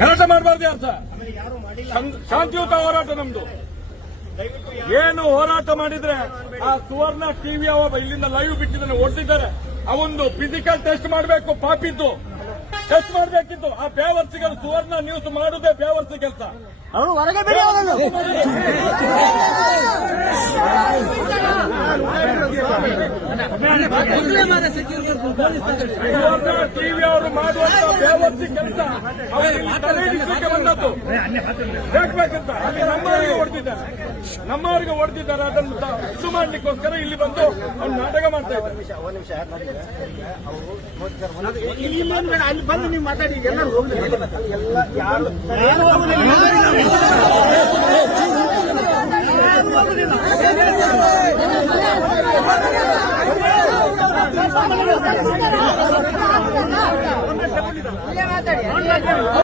ಗಲಾಟೆ ಮಾಡಬಾರ್ದು ಯಾರು ಸರ್ ಶಾಂತಿಯುತ ಹೋರಾಟ ನಮ್ದು. ಏನು ಹೋರಾಟ ಮಾಡಿದ್ರೆ ಆ ಸುವರ್ಣ ಟಿವಿ ಅವ ಇಲ್ಲಿಂದ ಲೈವ್ ಬಿಟ್ಟಿದ್ದಾನೆ ಹೊಡೆದಿದ್ದಾರೆ ಅವೊಂದು ಫಿಸಿಕಲ್ ಟೆಸ್ಟ್ ಮಾಡಬೇಕು ಪಾಪಿದ್ದು. ಟೆಸ್ಟ್ ಮಾಡಬೇಕಿತ್ತು. ಆ ಬೇವರ್ಸಿಗಳು ಸುವರ್ಣ ನ್ಯೂಸ್ ಮಾಡುದೇ ಬೇವರ್ಸಿ ಕೆಲಸ. ಟಿವಿ ಅವರು ಮಾಡುವಂತ ಕೆಲಸ ತಲೆಗಿಸಲಿಕ್ಕೆ ಬಂದದ್ದು ಬೇಕಬೇಕಂತ ಅಲ್ಲಿ ನಮ್ಮವರಿಗೆ ಹೊಡೆದಿದ್ದಾರೆ ನಮ್ಮವರಿಗೆ ಹೊಡೆದಿದ್ದಾರೆ ಅದನ್ನು ಇದು ಮಾಡ್ಲಿಕ್ಕೋಸ್ಕರ ಇಲ್ಲಿ ಬಂದು ಅವ್ರು ನಾಟಕ ಮಾಡ್ತಾ ಇದ್ದಾರೆ ಅಲ್ಲಿ ಬಂದು ನೀವು ಮಾತಾಡಿ ಎಲ್ಲರೂ ಮಾತಾಡಿ